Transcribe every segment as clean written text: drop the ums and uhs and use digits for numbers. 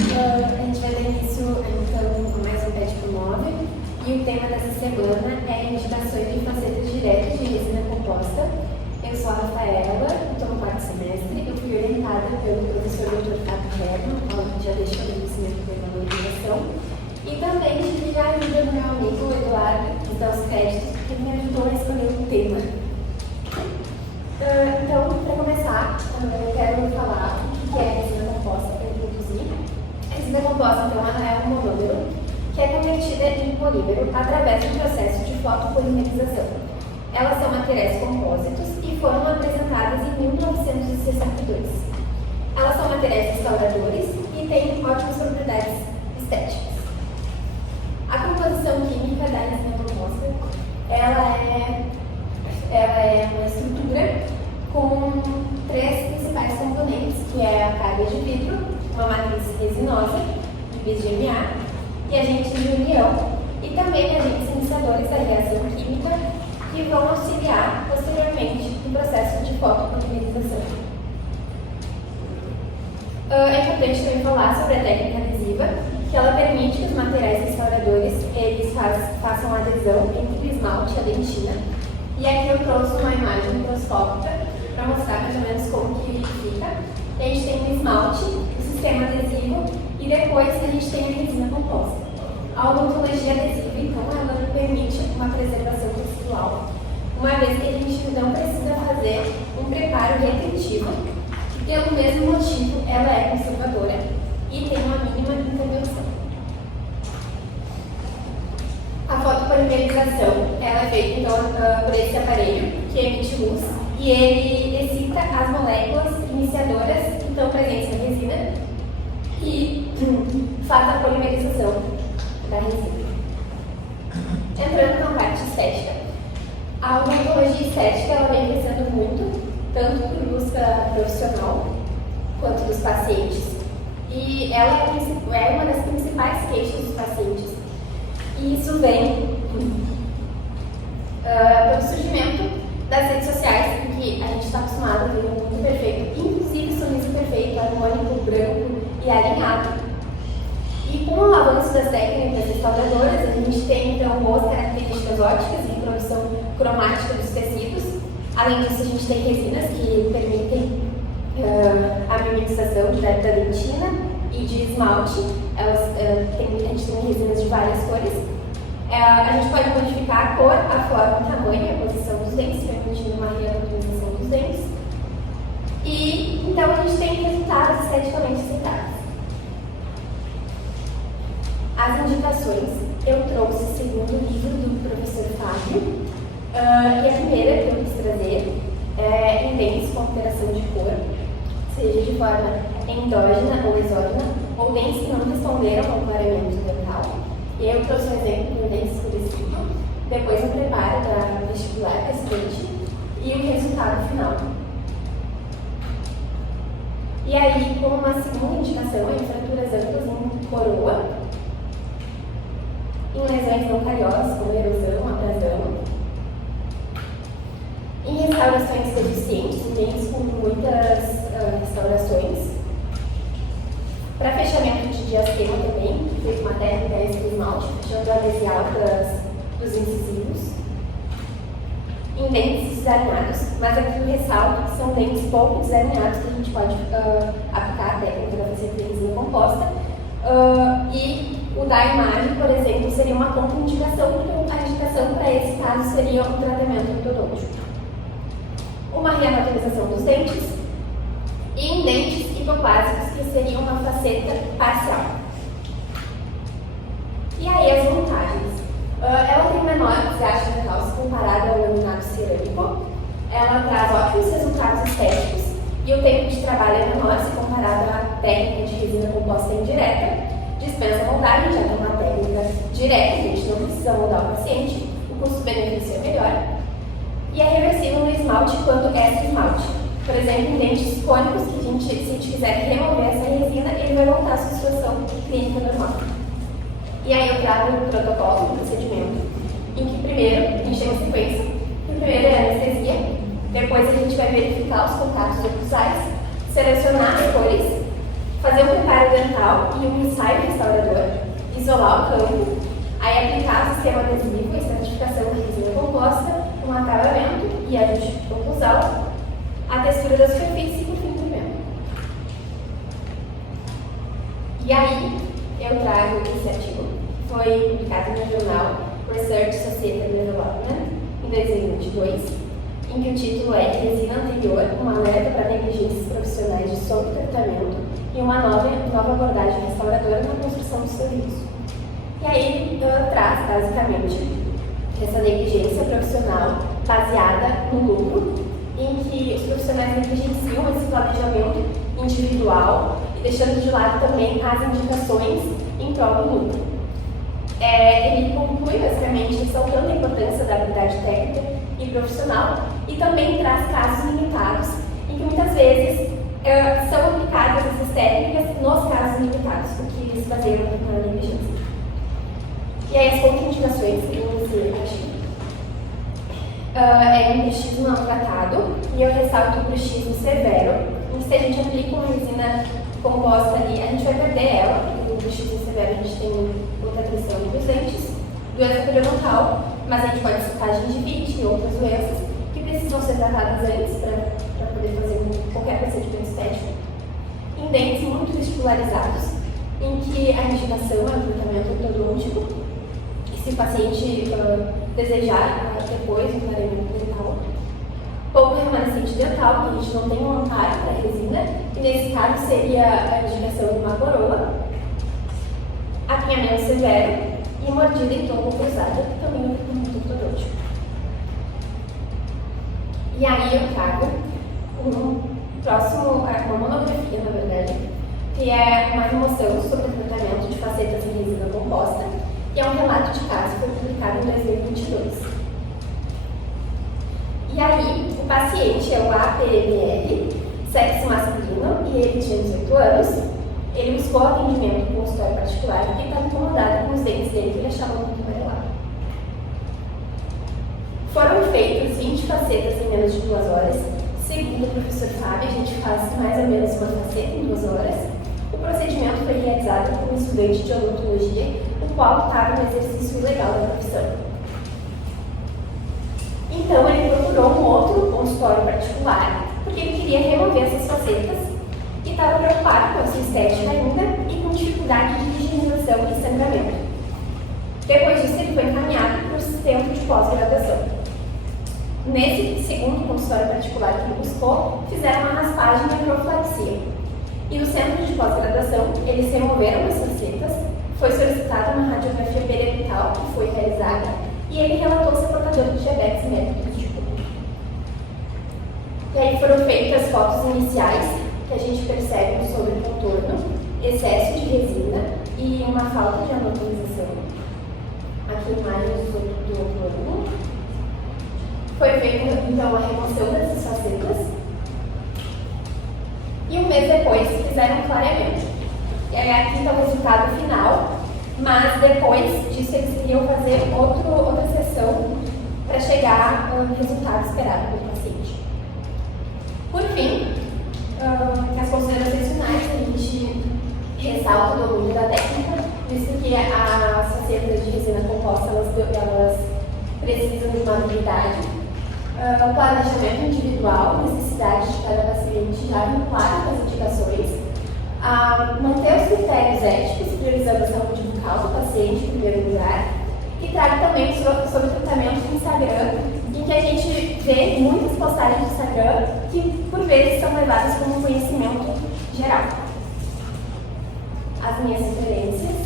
A gente vai dar início então a mais um PET Promove e o tema dessa semana é indicações de facetas diretas de resina composta. Eu sou a Rafaela, estou no quarto semestre, eu fui orientada pelo professor Dr. Fábio Herman, que já deixou o conhecimento pela valorização, e também tive a ajuda do meu amigo Eduardo, que dá os créditos, que me ajudou a escolher o tema. Então, para começar, eu quero falar o que é resina composta para introduzir. A resina composta, então, ela é um monômero que é convertida em polímero através do processo de fotopolimerização. Elas são materiais compósitos e foram apresentadas em 1962. Elas são materiais restauradores e têm ótimas propriedades estéticas. A composição química da resina composta, ela é uma estrutura com três principais componentes, que é a carga de vidro, uma matriz resinosa, de BGMA, e agentes de união, e também agentes iniciadores da reação química, que vão auxiliar posteriormente no processo de fotopolimerização. É importante também falar sobre a técnica adesiva, que ela permite que os materiais restauradores eles façam adesão entre o esmalte e a dentina. E aqui eu trouxe uma imagem microscópica para mostrar mais ou menos como que fica. A gente tem o esmalte, o sistema adesivo e depois a gente tem a resina composta. A odontologia adesiva, então, ela permite uma preservação textual, uma vez que a gente não precisa fazer um preparo retentivo, e pelo mesmo motivo ela é conservadora e tem uma mínima intervenção. A fotopolimerização ela é feita então, por esse aparelho que emite luz e ele excita as moléculas iniciadoras que estão presentes na resina e faz a polimerização da resina. Entrando na parte estética, a odontologia estética ela vem crescendo muito, tanto por busca profissional quanto dos pacientes, e ela é uma das principais queixas dos pacientes. E isso vem pelo surgimento das redes sociais, em que a gente está acostumado a ver um mundo perfeito, inclusive sorriso perfeito, harmônico, branco e alinhado. E com o avanço das técnicas restauradoras, a gente tem então boas características ópticas e reprodução cromática dos tecidos. Além disso, a gente tem resinas que permitem a mimetização da dentina e de esmalte. A gente tem resinas de várias cores. A gente pode modificar a cor, a forma, o tamanho e a posição dos dentes, permitindo uma reanatomização dos dentes. E então a gente tem resultados esteticamente aceitáveis. As indicações eu trouxe segundo o livro do professor Fábio, e a primeira que eu quis trazer é em dentes com alteração de cor, seja de forma endógena ou exógena, ou dentes que não responderam ao clareamento dental. E eu trouxe um exemplo de um dente escurecido, depois o preparo da vestibular desse dente e o resultado final. E aí, como uma segunda indicação, é em fraturas amplas em coroa, em lesões não cariosas, como erosão, abrasão, em restaurações deficientes, em dentes com muitas restaurações, para fechamento de diastema também, feito uma técnica de esmalte, fechando a mesial dos incisivos, em dentes desalinhados, mas aqui eu ressalto que são dentes pouco desalinhados que a gente pode aplicar a técnica da resina composta. E o da imagem, por exemplo, seria uma contraindicação, porque a indicação para esse caso seria um tratamento ortodôntico. Uma reanatomização dos dentes e em dentes hipoplásicos, que seria uma faceta parcial. E aí as vantagens. Ela tem menor desgaste dental se comparada ao laminado cerâmico. Ela traz ótimos resultados estéticos e o tempo de trabalho é menor se comparado à técnica de resina composta indireta. Dispensa moldagem, já que é uma técnica direta, a gente não precisa moldar o paciente, o custo-benefício é melhor. E é reversível no esmalte quanto extra esmalte. Por exemplo, em dentes cônicos, que se a gente quiser remover essa resina, ele vai voltar à sua situação clínica normal. E aí eu trago o protocolo, o procedimento, em que primeiro a gente tem uma sequência, que primeiro é a anestesia, depois a gente vai verificar os contatos oclusais, selecionar as cores, fazer um preparo dental e um ensaio restaurador, isolar o campo, aí aplicar o sistema adesivo e certificação de resina composta, um acabamento e ajuste oclusal, a textura das superfícies e por fim polimento. E aí eu trago esse artigo, foi publicado no jornal Research Society and Development em 2022, em que o título é Resina Anterior, um alerta para negligências profissionais de sobretratamento e uma nova abordagem restauradora na construção do serviço. E aí ele traz, basicamente, essa negligência profissional baseada no lucro, em que os profissionais negligenciam esse planejamento individual e deixando de lado também as indicações em prol do lucro. Ele conclui, basicamente, ressaltando a importância da habilidade técnica e profissional e também traz casos limitados, em que muitas vezes são aplicadas essas técnicas nos casos limitados, o que eles baseiam na negligência. E aí as contraindicações nesse artigo. É um bruxismo não tratado, e eu ressalto o bruxismo severo, em que se a gente aplica uma resina composta ali, a gente vai perder ela, porque no bruxismo severo a gente tem muita pressão dos dentes, doença periodontal, mas a gente pode citar gengivite e outras doenças que precisam ser tratadas antes para poder fazer qualquer procedimento estético. Em dentes muito vestibularizados, em que a indicação é um tratamento ortodôntico, e se o paciente desejar depois um clareamento dental. Pouco remanescente dental, que a gente não tem um amparo para a resina, e nesse caso seria a indicação de uma coroa, apinhamento severo e mordida em tombo cruzada, que também é um tratamento ortodôntico. E aí eu trago uma monografia, na verdade, que é uma remoção sobre o tratamento de facetas em resina composta, e é um relato de caso que foi publicado em 2022. E aí, o paciente é o APML, sexo masculino, e ele tinha 18 anos. Ele buscou atendimento com consultório particular porque estava incomodado com os dentes dele, que ele achava muito amarelado. Foram feitas 20 facetas em menos de 2 horas. Segundo o professor Fábio, a gente faz mais ou menos uma faceta em 2 horas. O procedimento foi realizado por um estudante de odontologia, o qual estava no exercício legal da profissão. Então, ele procurou um outro consultório particular, porque ele queria remover essas facetas e estava preocupado com a sua estética ainda e com dificuldade de higienização e sangramento. Depois disso, ele foi encaminhado para o centro de pós-graduação. Nesse segundo consultório particular que ele buscou, fizeram uma raspagem e profilaxia. E no centro de pós-graduação, eles removeram as facetas, foi solicitada uma radiografia periodontal que foi realizada, e ele relatou ser portador de diabetes mellitus tipo 1. E aí foram feitas fotos iniciais, que a gente percebe um sobrecontorno, excesso de resina e uma falta de anatomização. Aqui imagens do outro ângulo. Foi feita então a remoção dessas facetas. E um mês depois fizeram um clareamento. E aí aqui está o resultado final. Mas depois disso eles queriam fazer outra sessão para chegar ao resultado esperado pelo paciente. Por fim, as considerações finais, a gente ressalta o domínio da técnica, visto que as facetas de resina composta elas precisam de uma habilidade, o planejamento individual, necessidade de cada paciente já vinculado com as indicações, manter os critérios éticos, priorizando a saúde bucal do paciente em primeiro lugar, e trago também sobre o tratamento do Instagram, em que a gente vê muitas postagens do Instagram que, por vezes, são levadas como conhecimento geral. As minhas referências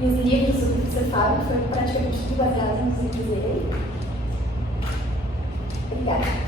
e os livros do professor Fábio foram praticamente tudo baseados nos livros dele. Obrigada.